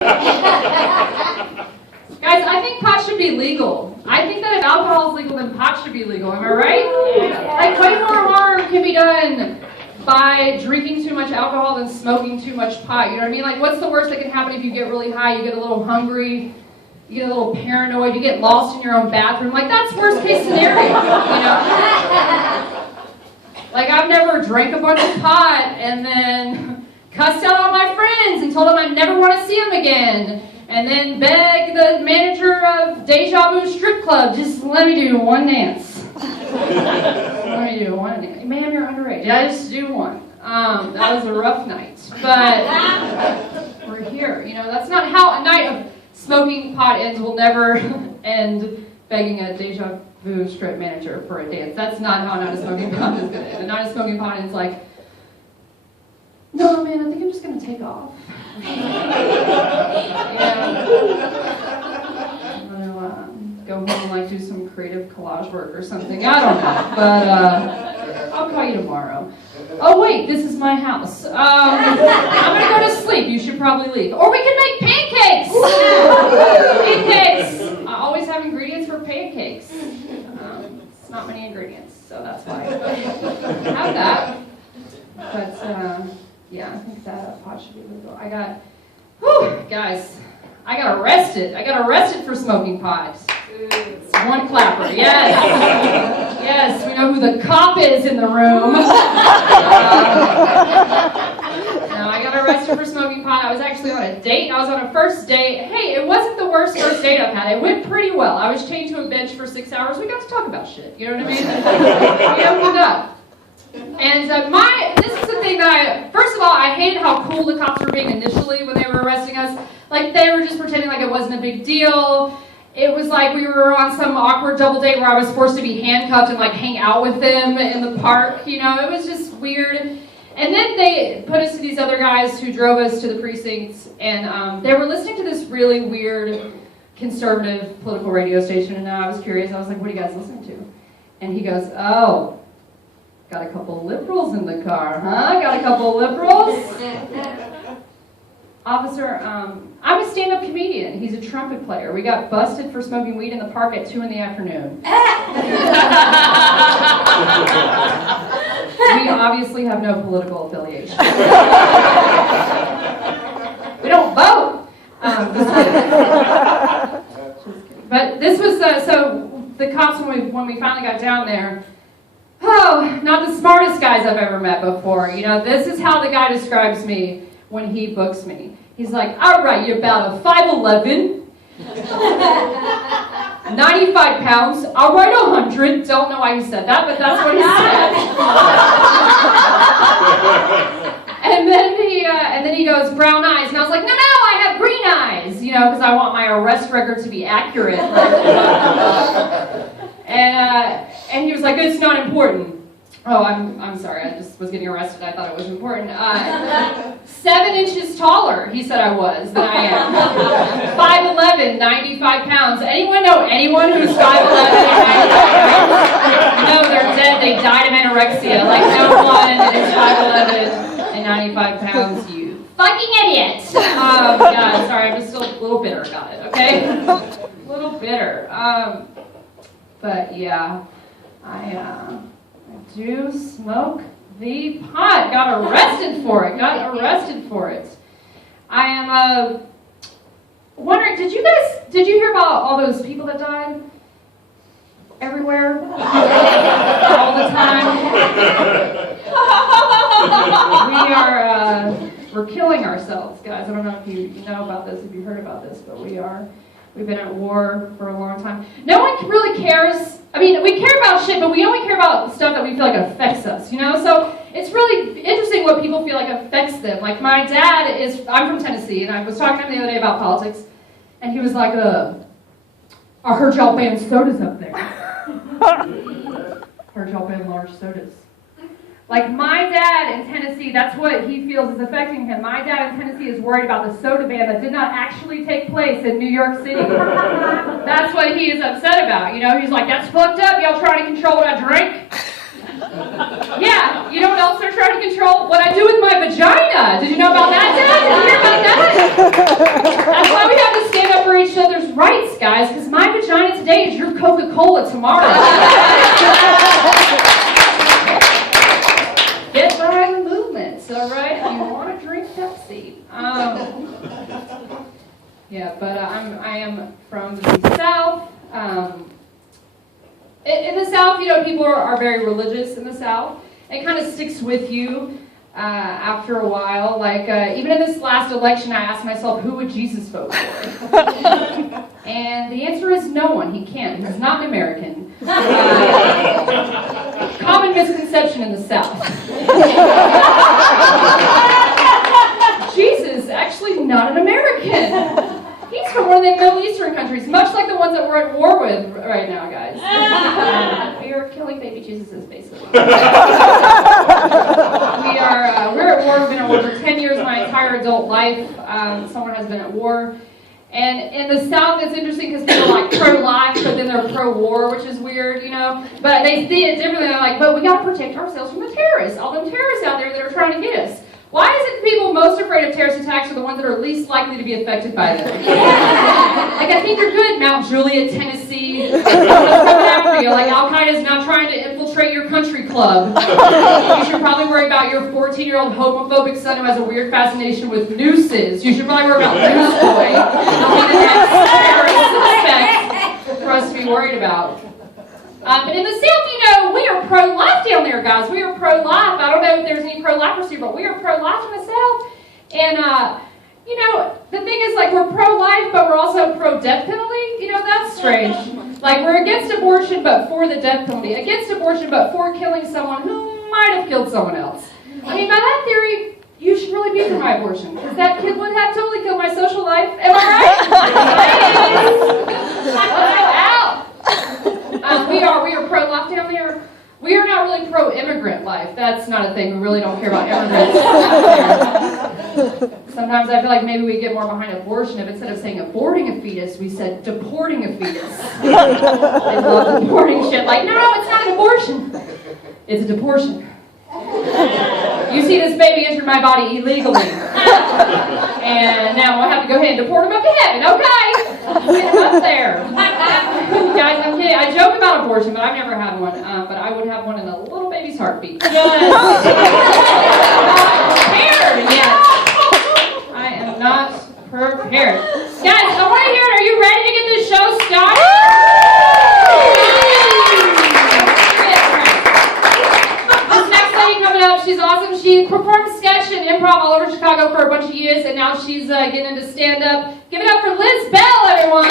Guys, I think pot should be legal. I think that if alcohol is legal, then pot should be legal. Am I right? Yeah. Like, way more harm can be done by drinking too much alcohol than smoking too much pot. You know what I mean? Like, what's the worst that can happen if you get really high? You get a little hungry, you get a little paranoid, you get lost in your own bathroom. Like, that's worst case scenario, you know? Like, I've never drank a bunch of pot and then cussed out all my friends and told them I'd never want to see them again. And then begged the manager of Deja Vu Strip Club, just let me do one dance. Let me do one dance. Ma'am, you're underage. Yeah, just do one. That was a rough night. But we're here. You know, that's not how a night of smoking pot ends. Will never end begging a Deja Vu Strip manager for a dance. That's not how a night of smoking pot is going to end. A night of smoking pot ends like, no, man, I think I'm just going to take off. Yeah. I'm going to go home and like do some creative collage work or something. I don't know. But I'll call you tomorrow. Oh, wait, this is my house. I'm going to go to sleep. You should probably leave. Or we can make pancakes. Pancakes. I always have ingredients for pancakes. It's not many ingredients, so that's why I have that. But, yeah, I think that pot should be legal. Guys, I got arrested. I got arrested for smoking pot. It's one clapper, yes. Yes, we know who the cop is in the room. No, I got arrested for smoking pot. I was actually on a date. I was on a first date. Hey, it wasn't the worst first date I've had. It went pretty well. I was chained to a bench for 6 hours. We got to talk about shit. You know what I mean? We opened up. And this is the thing that first of all, I hated how cool the cops were being initially when they were arresting us. Like, they were just pretending like it wasn't a big deal. It was like we were on some awkward double date where I was forced to be handcuffed and like hang out with them in the park, you know. It was just weird. And then they put us to these other guys who drove us to the precincts, and they were listening to this really weird conservative political radio station, and I was curious. I was like, what are you guys listening to? And he goes, oh, got a couple liberals in the car, huh? Got a couple liberals? Officer, I'm a stand-up comedian. He's a trumpet player. We got busted for smoking weed in the park at 2 p.m. We obviously have no political affiliation. We don't vote. Just kidding. But this was, so the cops, when we finally got down there, oh, not the smartest guys I've ever met before. You know, this is how the guy describes me when he books me. He's like, all right, you're about a 5'11", 95 pounds, all right, 100. Don't know why he said that, but that's what he said. And then he goes, brown eyes. And I was like, no, I have green eyes, you know, because I want my arrest record to be accurate. And he was like, it's not important. Oh, I'm sorry, I just was getting arrested. I thought it was important. 7 inches taller, he said I was, than I am. 5'11", 95 pounds. Anyone know anyone who's 5'11", 95 pounds? No, they're dead. They died of anorexia. Like, no one is 5'11" and 95 pounds, you fucking idiot. Oh, God, sorry, I'm just still a little bitter about it, okay? A little bitter. But, yeah, I do smoke the pot. Got arrested for it. I am wondering, did you hear about all those people that died? Everywhere? All the time? We're killing ourselves, guys. I don't know if you know about this, if you heard about this, but we've been at war for a long time. No one really cares. I mean, we care about shit, but we only care about stuff that we feel like affects us, you know? So it's really interesting what people feel like affects them. Like, my dad I'm from Tennessee, and I was talking to him the other day about politics, and he was like, I heard y'all ban sodas up there. Heard y'all ban large sodas. Like, my dad in Tennessee, that's what he feels is affecting him. My dad in Tennessee is worried about the soda ban that did not actually take place in New York City. That's what he is upset about. You know, he's like, that's fucked up. Y'all trying to control what I drink? Yeah, you know what else they're trying to control? What I do with my vagina. Did you know about that, Dad? Did you hear about that? tomorrow. Get behind the movement, all right? If you want to drink Pepsi. Yeah, but I am from the South. In the South, people are very religious in the South. It kind of sticks with you after a while. Like, even in this last election, I asked myself, who would Jesus vote for? And the answer is no one. He can't. He's not an American. Common misconception in the South. Jesus, actually not an American. He's from one of the Middle Eastern countries, much like the ones that we're at war with right now, guys. We are killing baby Jesuses, basically. We're at war. We've been at war for 10 years, my entire adult life. Someone has been at war. And in the South, it's interesting because people are like pro-life, but then they're pro-war, which is weird, But they see it differently. They're like, but we got to protect ourselves from the terrorists. All them terrorists out there that are trying to get us. Why is it people most afraid of terrorist attacks are the ones that are least likely to be affected by them? Like, I think you're good, Mount Juliet, Tennessee. Coming after you. Like, Al-Qaeda's not trying to infiltrate your country club. You should probably worry about your 14-year-old homophobic son who has a weird fascination with nooses. You should probably worry about Newsboy. They'll be the next terrorist suspect for us to be worried about. But in the South, we are pro-life down there, guys. We are pro-life. I don't know if there's any pro-lifers here, but we are pro-life in the South. And, the thing is, like, we're pro-life, but we're also pro-death penalty. That's strange. Like, we're against abortion, but for the death penalty. Against abortion, but for killing someone who might have killed someone else. I mean, by that theory, you should really be for my abortion. Because that kid would have totally killed my social life. Am I right? Out. We are pro-life down there. We are not really pro-immigrant life. That's not a thing. We really don't care about immigrants. Sometimes I feel like maybe we get more behind abortion if instead of saying aborting a fetus, we said deporting a fetus. They love deporting shit. Like, no, it's not an abortion. It's a deportion. You see this baby enter my body illegally. And now I'll have to go ahead and deport him up to heaven. Okay. Get him up there. Guys, I'm kidding. I joke about abortion, but I've never had one. But I would have one in a little baby's heartbeat. Yes. Prepared yet. I am not prepared. Guys, I want to hear it. Are you ready to get this show started? She's awesome. She performed sketch and improv all over Chicago for a bunch of years, and now she's getting into stand-up. Give it up for Liz Bell, everyone!